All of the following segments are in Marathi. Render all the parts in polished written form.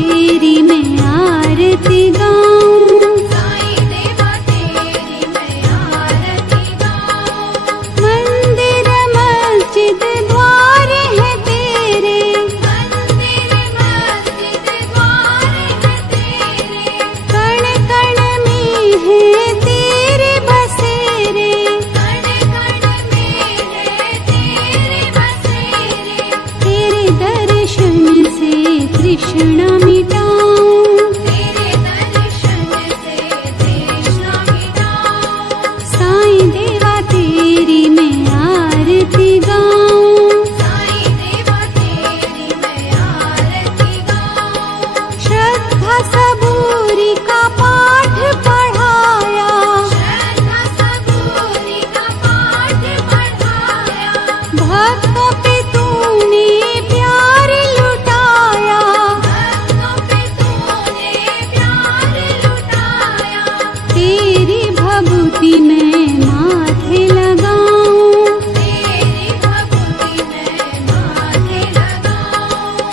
तेरी मैं आरती गाऊं, साईं देवा तेरी मैं आरती गाऊं। मंदिर मस्जिद द्वार है तेरे, मंदिर मस्जिद द्वार है तेरे, कण कण में है तेरे बसेरे, कण कण में है तेरे बसेरे। तेरे दर्शन से तृष्णा मिटाऊं, तेरे दर्शन से तृष्णा मिटाऊं। साईं देवा तेरी मैं आरती गाऊं, साईं देवा तेरी मैं आरती गाऊं। श्रद्धा सबूरी का पाठ पढ़ाया, श्रद्धा सबूरी का पाठ पढ़ाया, भक्तों पे तूने प्यार लुटाया, भक्तों पे तूने प्यार लुटाया। तेरी भभूति मैं माथे लगाऊं, तेरी भक्ति मैं माथे लगाऊं।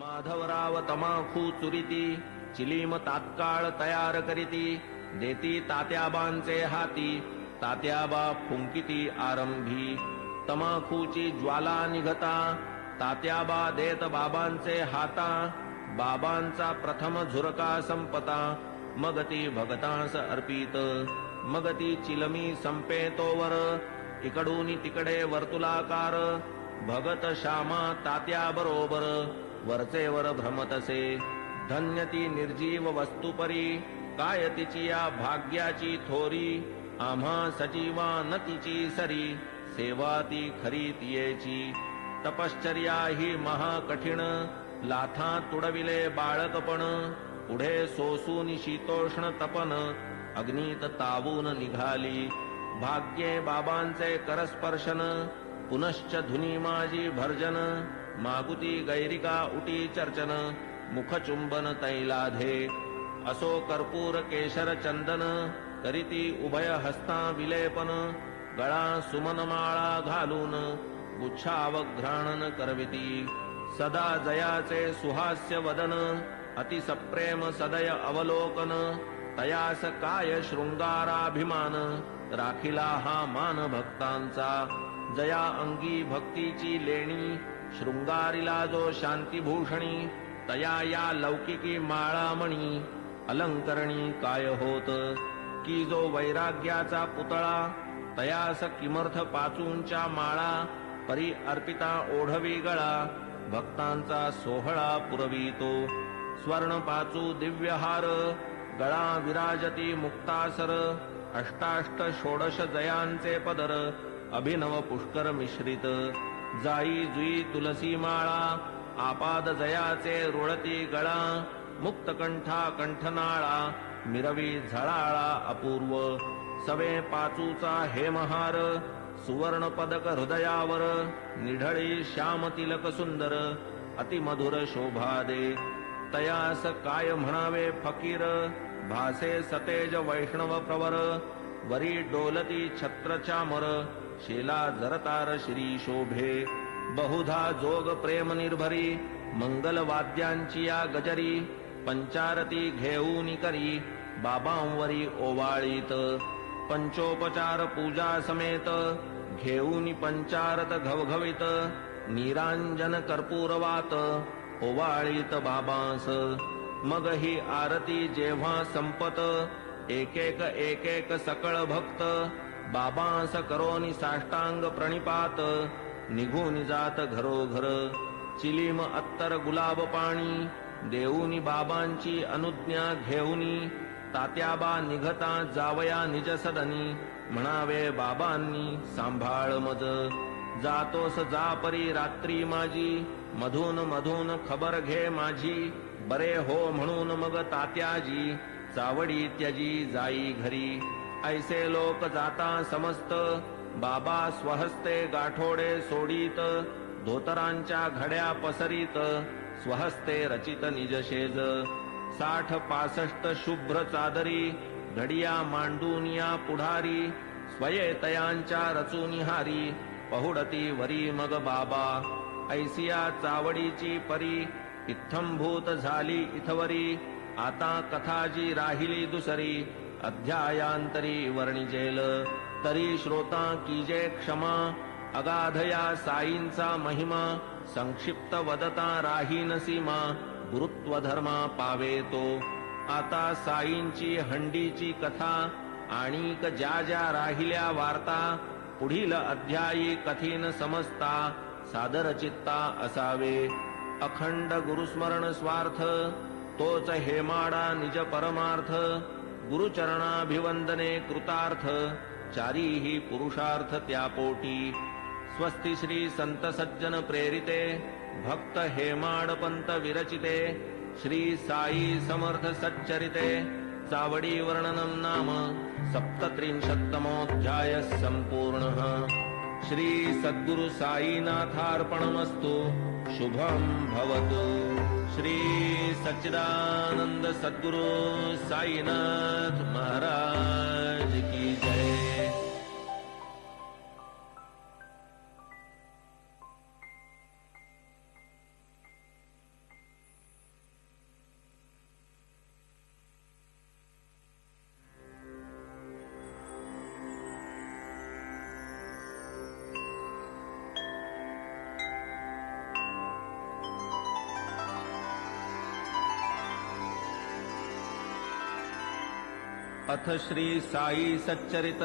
माधवराव तमाखू चुरिती चिलीम तात्काळ तयार करीती देती तात्याबांचे हाती तात्याबा फुंकिती आरंभी तमाखूची ज्वाला निघता तात्याबा देत बाबांचे हाता बाबांचा प्रथम झुरका संपता मग ती भगतांस अर्पित मग ती चिलमी संपे तोवर इकडून तिकडे वर्तुलाकार भगत श्यामा तात्या बरोबर वरचेवर भ्रमतसे धन्य ती निर्जीव वस्तुपरी काय तिची या भाग्याची थोरी आम्हा सजीवा न तिची सरी सेवा ती खरी तियेची तपश्चर्या ही महाकठीण लाथा तुडविले बाळकपण पुढे सोसून शीतोष्ण तपन अग्नीत तावून निघाली भाग्ये बाबांचे करस्पर्शन पुनश्च धुनी माझी भर्जन मागुती गैरिका उटी चर्चन मुखचुंबन तैलाधे असो कर्पूर केशर चंदन करीती उभय हस्ता विलेपन गळा सुमनमाळा घालून गुच्छावघ्राणन करविती सदा जयाचे सुहास्य वदन अतिसप्रेम सदय अवलोकन तयास काय शृंगाराभिमान राखिला हा मान भक्तांचा जया अंगी भक्तीची लेणी शृंगारीला जो शांतीभूषणी तया या लौकिकी माळामणी अलंकरणी काय होत की जो वैराग्याचा पुतळा तयास किमर्थ पाचूंच्या माळा परी अर्पिता ओढवी गळा भक्तांचा सोहळा पुरवितो स्वर्ण पाचू दिव्यहार गळा विराजती मुक्तासर अष्टाष्ट षोडश जयांचे पदर अभिनव पुष्कर मिश्रित जाई जुई तुलसी माळा आपाद जयाचे रुळती गळा मुक्तकंठा कंठनाळा मिरवी झळाळा अपूर्व सवे पाचूचा हेमहार सुवर्ण पदक हृदयावर निढळी श्याम तिलक सुंदर अतिमधुर शोभा दे तयास काय म्हणावे फकीर भासे सतेज वैष्णव प्रवर वरी डोलती छत्र चामर शेला जरतार श्री शोभे बहुधा जोग प्रेम निर्भरी मंगल वाद्यांची या गजरी पंचारती घेऊन करी बाबांवरी ओवाळीत पंचोपचार पूजा समेत घेऊन पंचारत घवघवीत निरांजन कर्पूरवात ओवाळीत बाबांस मग ही आरती जेव्हा संपत एक एक सकळ भक्त बाबांस करोनी साष्टांग प्रणिपात निघून जात घरोघर चिलीम अत्तर गुलाब पाणी देऊनी बाबांची अनुज्ञा घेऊनी तात्याबा निघता जावया निज सदनी म्हणावे बाबांनी सांभाळ मज जातोस जा परी रात्री माझी मधून मधून खबर घे माझी बरे हो म्हणून मग तात्याजी चावडी त्यजी जाई घरी ऐसे लोक जाता समस्त बाबा स्वहस्ते गाठोडे सोडीत धोतरांच्या घड्या पसरीत स्वहस्ते रचित निजशेज 60-65 शुभ्र चादरी घडिया मांडूनिया पुढारी स्वये तयांच्या रचूनिहारी पहुडती वरी मग बाबा ऐसिया चावडीची परी इत्थंभूत झाली इथवरी आता कथा जी राहिली दुसरी अध्यायांतरी वर्णिजेल तरी श्रोता कीजे क्षमा अगाधया साईंचा महिमा संक्षिप्त वदता राहीन सीमा गुरुत्व धर्मा पावे तो आता साईंची हंडीची कथा आणिक ज्या ज्या राहिल्या वार्ता पुढील अध्यायी कथीन समजता सादर चित्ता असावे अखंड गुरुस्मरण स्वार्थ तोच हेमाडा निज परमार्थ गुरुचरणाभिवंदने कृतार्थ चारीही पुरुषार्थ त्यापोटी स्वस्ति श्री संत सज्जन प्रेरिते भक्त हेमाडपंत विरचिते श्री साई समर्थ सच्चरिते चावडी वर्णनम नाम सप्तत्रिंशत्तमोऽध्याय संपूर्णः श्री सद्गुरु साईनाथार्पणमस्तु शुभम भवतु श्री सच्चिदानंद सद्गुरु साईनाथ महाराज की जय। अथ श्री साई सच्चरित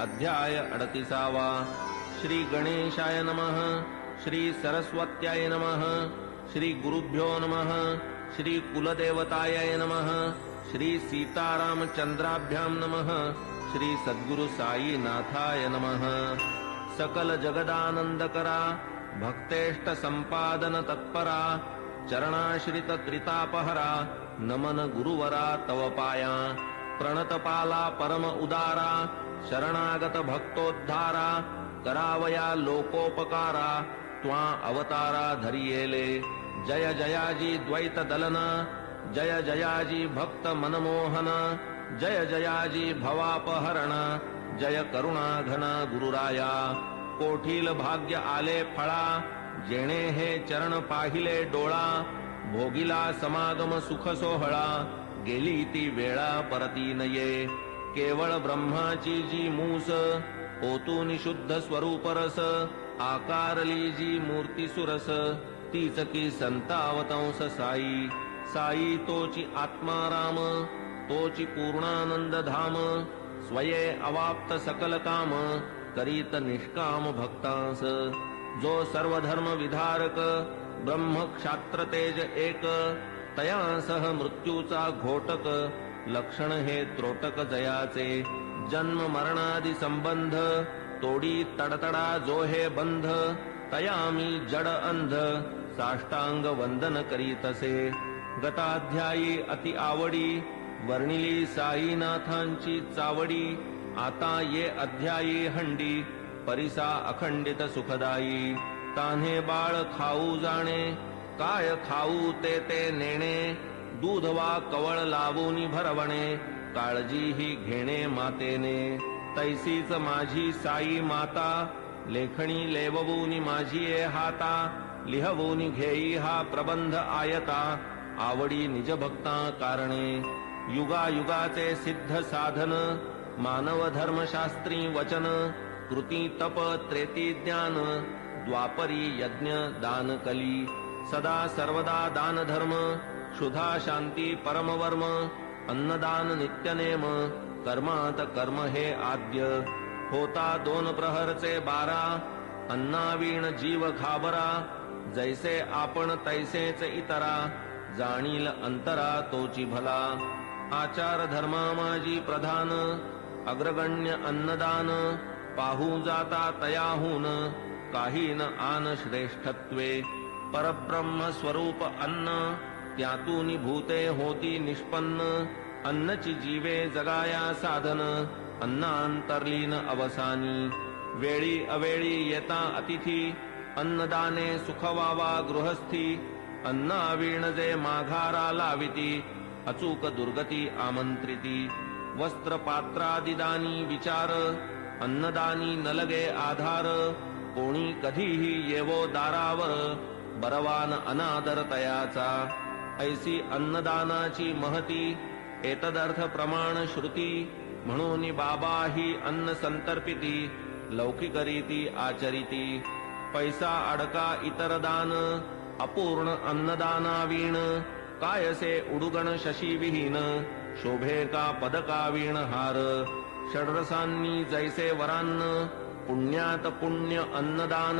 अध्याय 38 श्री गणेशाय नमः श्री सरस्वत्याय नमः श्री गुरुभ्यो नमः श्री कुलदेवताय नमः श्री सीतारामचंद्राभ्यां नमः श्री सद्गुरु साई नाथाय नमः। सकल जगदानंदकरा भक्तेष्ट संपादन तत्परा चरणाश्रित त्रितापहरा नमन गुरुवरा तव पाया प्रणतपाला परम उदारा शरणागत भक्तोद्धारा करावया लोकोपकारा त्वा अवतारा धरियेले जय जयाजी द्वैत दलना जय जयाजी भक्त मनमोहन जय जयाजी भवापहरण जय करुणा घन गुरुराया कोठील भाग्य आले फळा जेणे हे चरण पाहिले डोळा भोगिला समागम सुख सोहळा गेली ती वेळा परती नये केवळ ब्रह्माची जी मूस ओतून शुद्ध स्वरूप रस आकारली जी मूर्ती सुरस तीच की संतावतंस साई साई तोची आत्माराम तोची पूर्णानंद धाम स्वये अवाप्त सकल काम करीत निष्काम भक्तांस जो सर्व धर्म विधारक ब्रह्म क्षात्र तेज एक तया सह मृत्यूचा घोटक लक्षण हे त्रोटक जयाचे जन्म मरणादि संबंध तोडी तडतडा जो हे बंध तया मी जड अंध साष्टांग वंदन करीतसे। गताध्यायी अति आवडी वर्णिली साईनाथांची चावडी आता ये अध्यायी हंडी परिसा अखंडित सुखदायी तान्हे बाळ खाऊ जाणे काय खाऊ ते ते नेणे दूध वा कवळ लावूनी भरवणे काळजी ही घेणे मातेने तैसीच माझी साई माता लेखणी लेववूनी माझी ए हाता लिहवूनी घेई हा प्रबंध आयता आवडी निज भक्ता कारणे युगायुगाचे सिद्ध साधन मानव धर्मशास्त्री वचन कृती तप त्रेती ज्ञान द्वापरी यज्ञ दान कली सदा सर्वदा दान धर्म क्षुधा शांती परमवर्म अन्नदान नित्यनेम कर्मात कर्म हे आद्य होता 2 प्रहरचे 12 अन्नावीण जीव घाबरा जैसे आपण तैसेच इतरा जाणील अंतरा तोची भला आचार धर्मा माझी प्रधान अग्रगण्य अन्नदान पाहू जाता तयाहून काही न आन श्रेष्ठत्वे परब्रह्म स्वरूप अन्न त्यातून भूते होती निष्पन्न अन्नची जीवे जगाया साधन अन्नांतर्लीन अवसानी वेळी अवेळी येता अतिथी अन्नदाने सुखवावा गृहस्थी अन्नावीण जे माघारा लाविती अचूक दुर्गती आमंत्रिती वस्त्र पात्रादिदानी विचार अन्नदानी नलगे आधार कोणी कधीही येवो दारावर बरवान अनादर तयाचा. ऐसी अन्नदानाची महती एतदर्थ प्रमाण श्रुती. म्हणून बाबा ही अन्न संतर्पिती लौकिक रीती आचरिती. पैसा अडका इतर दान अपूर्ण अन्नदानावीण. कायसे उडुगण शशी विहीन शोभे का पदका वीण हार. षड्रसांनी जैसे वरान्न पुण्यात पुण्य अन्नदान.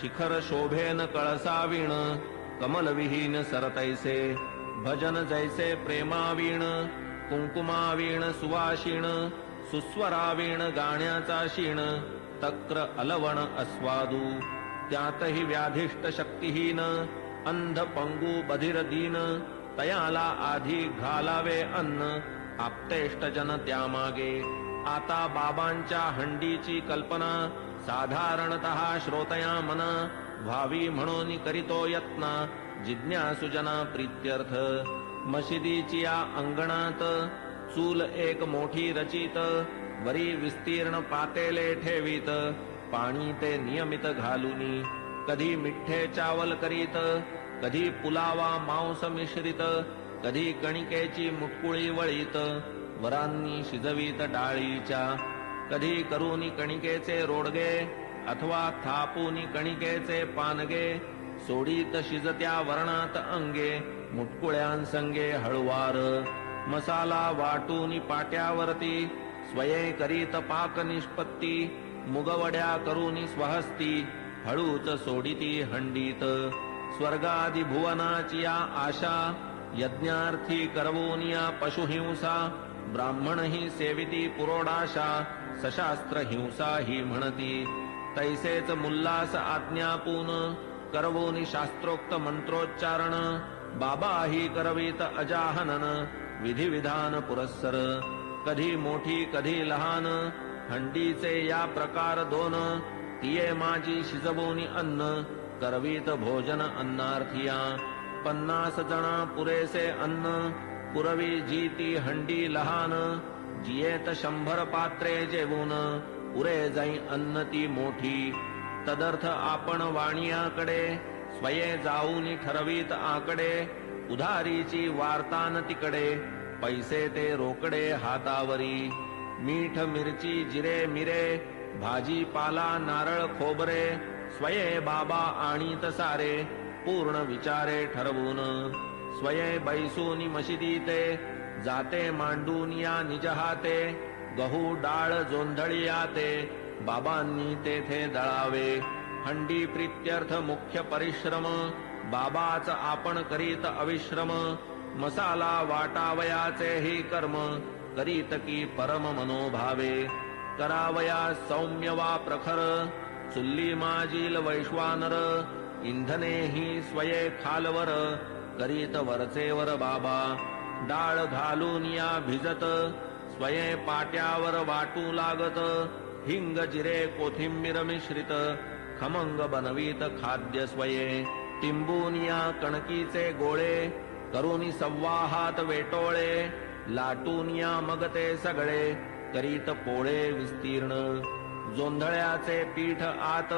शिखर शोभेन कळसावीण कमलविहीन सरतैसे. भजन जैसे प्रेमावीण कुंकुमावीण सुवाशीण. सुस्वरावीण गाण्याचा शीण तक्र अलवण अस्वादू. त्यातही व्याधिष्ट शक्तिहीन अंध पंगू बधिर दीन. तयाला आधी घालावे अन्न आप्तेष्ट जन त्यामागे. आता बाबांच्या हंडीची कल्पना साधारणतः श्रोतया मन. व्हावी म्हणून करीतो यत्न जिज्ञासुजना प्रीत्यर्थ. मशिदीची या अंगणात चूल एक मोठी रचित. वरी विस्तीर्ण पातेले ठेवीत पाणी ते नियमित घालूनी. कधी मिठ्ठे चावल करीत कधी पुलावा मांस मिश्रित. कधी कणिकेची मुटकुळी वळीत वरांनी शिजवीत डाळीच्या. कधी करूनी कणिकेचे रोडगे अथवा थापूनी कणिकेचे पानगे. सोडीत शिजत्या वरणात अंगे मुटकुळ्यांसंगे हळुवार. मसाला वाटूनी पाट्यावरती स्वये करीत पाक निष्पत्ती. मुगवड्या करूनी स्वहस्ती हळूच सोडिती हंडीत. स्वर्गादि भुवनाची या आशा यज्ञार्थी करवूनिया पशुहिंसा. ब्राह्मण ही सेविती पुरोडाशा सशास्त्र हिंसा ही म्हणती. तैसेच मुल्लास आज्ञापून करवूनी शास्त्रोक्त मंत्रोच्चारण. बाबा ही करवीत अजाहनन विधिविधान पुरस्सर. कधी मोठी कधी लहान हंडीचे या प्रकार दोन. तिये माझी शिजवूनी अन्न करवीत भोजन अन्नार्थिया. 50 जना पुरेसे अन्न पुरवी जी ती हंडी लहान. जियेत 100 पात्रे जेवून पुरे जाई अन्न ती मोठी. तदर्थ आपण वाणियाकडे स्वये जाऊनी ठरवीत आकडे. उधारीची वार्तान तिकडे पैसे ते रोकडे हातावरी. मीठ मिरची जिरे मिरे भाजीपाला नारळ खोबरे. स्वये बाबा आणीत सारे पूर्ण विचारे ठरवून. स्वये बैसूनी मशिदीते जाते मांडून या निज हाते. गहू डाळ जोंधळियाते बाबांनी तेथे दळावे. हंडी प्रीत्यर्थ मुख्य परिश्रम बाबाच आपण करीत अविश्रम. मसाला वाटावयाचे ही कर्म करीत की परम मनोभावे. करावया सौम्य वा प्रखर चुल्ली माजील वैश्वानर. इंधने ही स्वये खालवर करीत वरचेवर बाबा. डाळ घालून या भिजत स्वये पाट्यावर वाटू लागत. हिंग जिरे कोथिंबीर मिश्रित खमंग बनवीत खाद्य स्वये. टिंबून या कणकीचे गोळे करूनी सव्वाहात वेटोळे. लाटून या मग ते सगळे करीत पोळे विस्तीर्ण. जोंधळ्याचे पीठ आत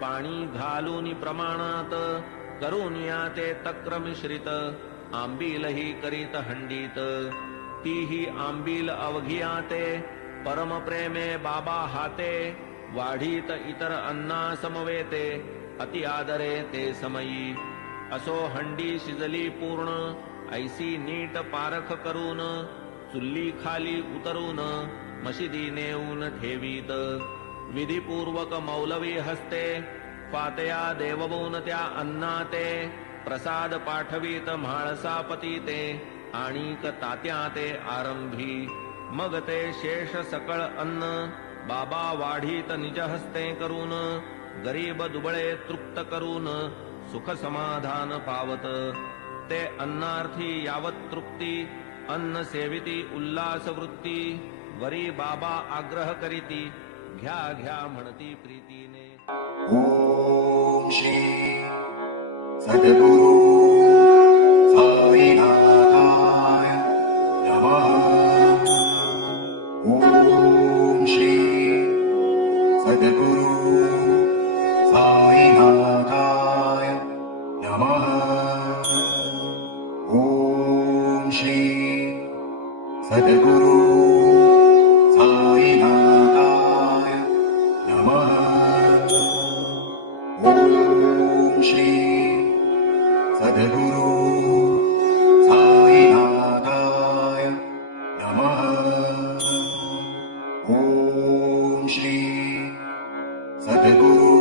पाणी घालून प्रमाणात. करून या ते तक्र मिश्रित आंबीलही करीत हंडीत. तीही आंबील अवघिया ते परम प्रेमे बाबा हाते. वाढीत इतर अन्ना समवेते अति आदरे ते समयी. असो हंडी शिजली पूर्ण ऐसी नीट पारख करून. चुल्ली खाली उतरून मशिदी नेऊन ठेवीत. विधिपूर्वक मौलवी हस्ते फातया देववून त्या अन्नाते. प्रसाद पाठवीत म्हाळसापती ते आणिक तात्या ते आरंभी. मग ते शेष सकळ अन्न बाबा वाढीत निज हस्ते करून. गरीब दुबळे तृप्त करून सुख समाधान पावत. ते अन्नार्थी यावत तृप्ती अन्न सेविती उल्लास वृत्ती. वरी बाबा आग्रह करीती घ्या घ्या म्हणती प्रीतीने. ओम श्री सद्गुरु साईनाथाय नमः. ओम श्री सद्गुरु साईनाथाय सद्गुरु साईनाथाय नमः। ॐ श्री सद्गुरु साईनाथाय नमः। ॐ श्री सद्गुरु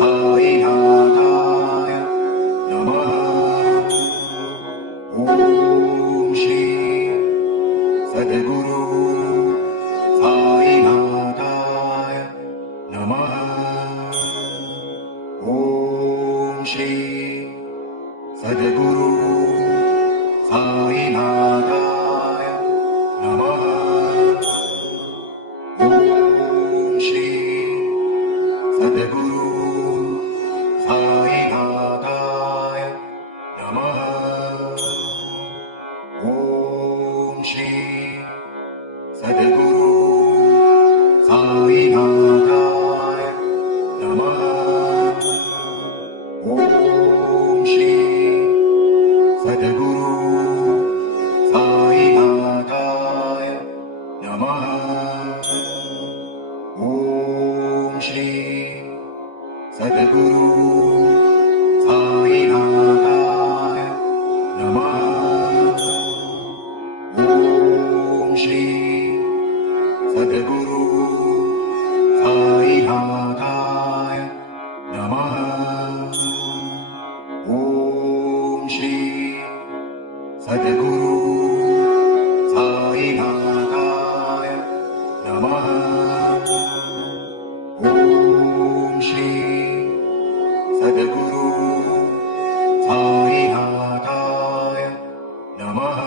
साईनाथाय नमः। ॐ श्री सद्गुरु साईनाथाय नमः। ॐ श्री सद्गुरु साईनाथाय नमः। ॐ श्री सद्गुरु साईनाथाय नमः। ॐ श्री सद्गुरु साईनाथाय नमः। ॐ श्री सद्गुरु साईनाथाय नमः। ॐ श्री सद्गुरु साईनाथाय नमः। ॐ श्री सद्गुरु साईनाथाय नमः। ॐ श्री सद्गुरु साईनाथाय नमः। ॐ श्री सद्गुरु साईनाथाय नमः।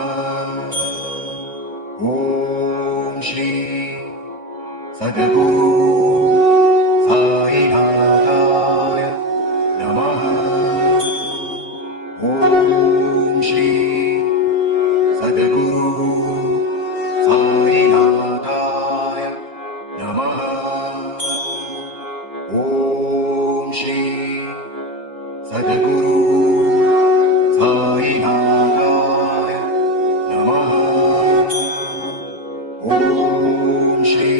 ॐ श्री सद्गुरु साईनाथाय नमः। ॐ श्री सद्गुरु साईनाथाय नमः। ॐ श्री सद्गुरु साईनाथाय नमः। ॐ श्री